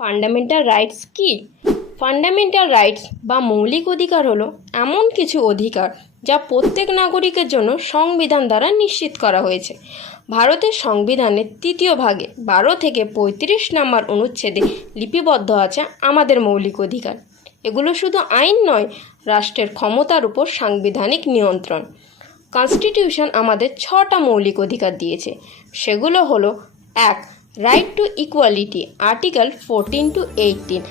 Fundamental rights কি? Fundamental rights বা মৌলিক অধিকার হলো এমন কিছু অধিকার যা প্রত্যেক নাগরিকের জন্য সংবিধান দ্বারা নিশ্চিত করা হয়েছে। ভারতের সংবিধানের তৃতীয় ভাগে 12 থেকে 35 নম্বর অনুচ্ছেদে লিপিবদ্ধ আছে আমাদের মৌলিক অধিকার। এগুলো শুধু আইন নয়, রাষ্ট্রের ক্ষমতার উপর সাংবিধানিক নিয়ন্ত্রণ। কনস্টিটিউশন আমাদের 6টা মৌলিক অধিকার দিয়েছে। সেগুলো হলো: 1. Right to equality, article 14 to 18।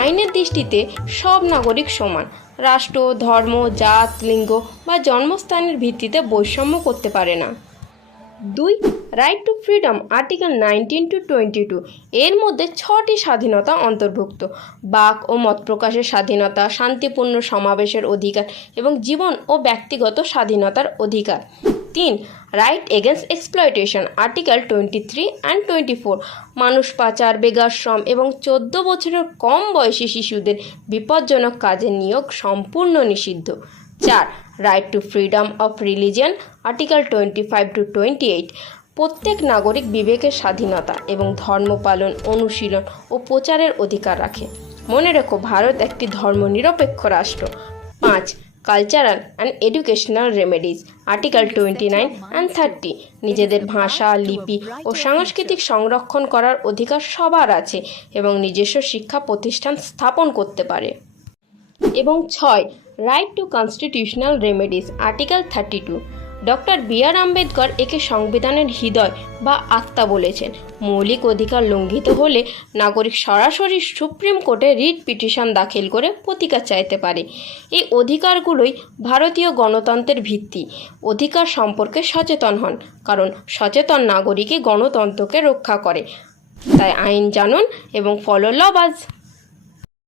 আইনের দৃষ্টিতে সব নাগরিক সমান। রাষ্ট্র, ধর্ম, জাত, লিঙ্গ বা জন্মস্থানের ভিত্তিতে বৈষম্য করতে পারে না। 2. Right two freedom, article 19 to 22। এর মধ্যে 6টি স্বাধীনতা অন্তর্ভুক্ত: বাক ও মত প্রকাশের স্বাধীনতা, শান্তিপূর্ণ সমাবেশের অধিকার এবং জীবন ও ব্যক্তিগত স্বাধীনতার অধিকার। 3. Right against exploitation, article 23 and 24। মানুষ পাচার, বেগারশ্রম এবং 14 বছরের কম বয়সী শিশুদের বিপজ্জনক কাজে নিয়োগ সম্পূর্ণ নিষিদ্ধ। 4. Right two freedom of religion, article 25 to 28। প্রত্যেক নাগরিক বিবেকের স্বাধীনতা এবং ধর্ম পালন, অনুশীলন ও প্রচারের অধিকার রাখে। মনে রেখো, ভারত একটি ধর্মনিরপেক্ষ রাষ্ট্র। 5. Cultural and educational remedies, article 29 and 30। নিজেদের ভাষা, লিপি ও সাংস্কৃতিক সংরক্ষণ করার অধিকার সবার আছে এবং নিজস্ব শিক্ষা প্রতিষ্ঠান স্থাপন করতে পারে। এবং 6. Right two constitutional remedies, article 32। Doctor B.R.. Ambedkar একে সংবিধানের হৃদয় বা আত্মা বলেছেন। মৌলিক অধিকার লঙ্ঘিত হলে নাগরিক সরাসরি সুপ্রিম কোর্টে রিট পিটিশন দাখিল করে প্রতিকার চাইতে পারে। এই অধিকারগুলোই ভারতীয় গণতন্ত্রের ভিত্তি। অধিকার সম্পর্কে সচেতন হন, কারণ সচেতন নাগরিকই গণতন্ত্রকে রক্ষা করে। তাই আইন জানুন এবং ফলো ল বাজ।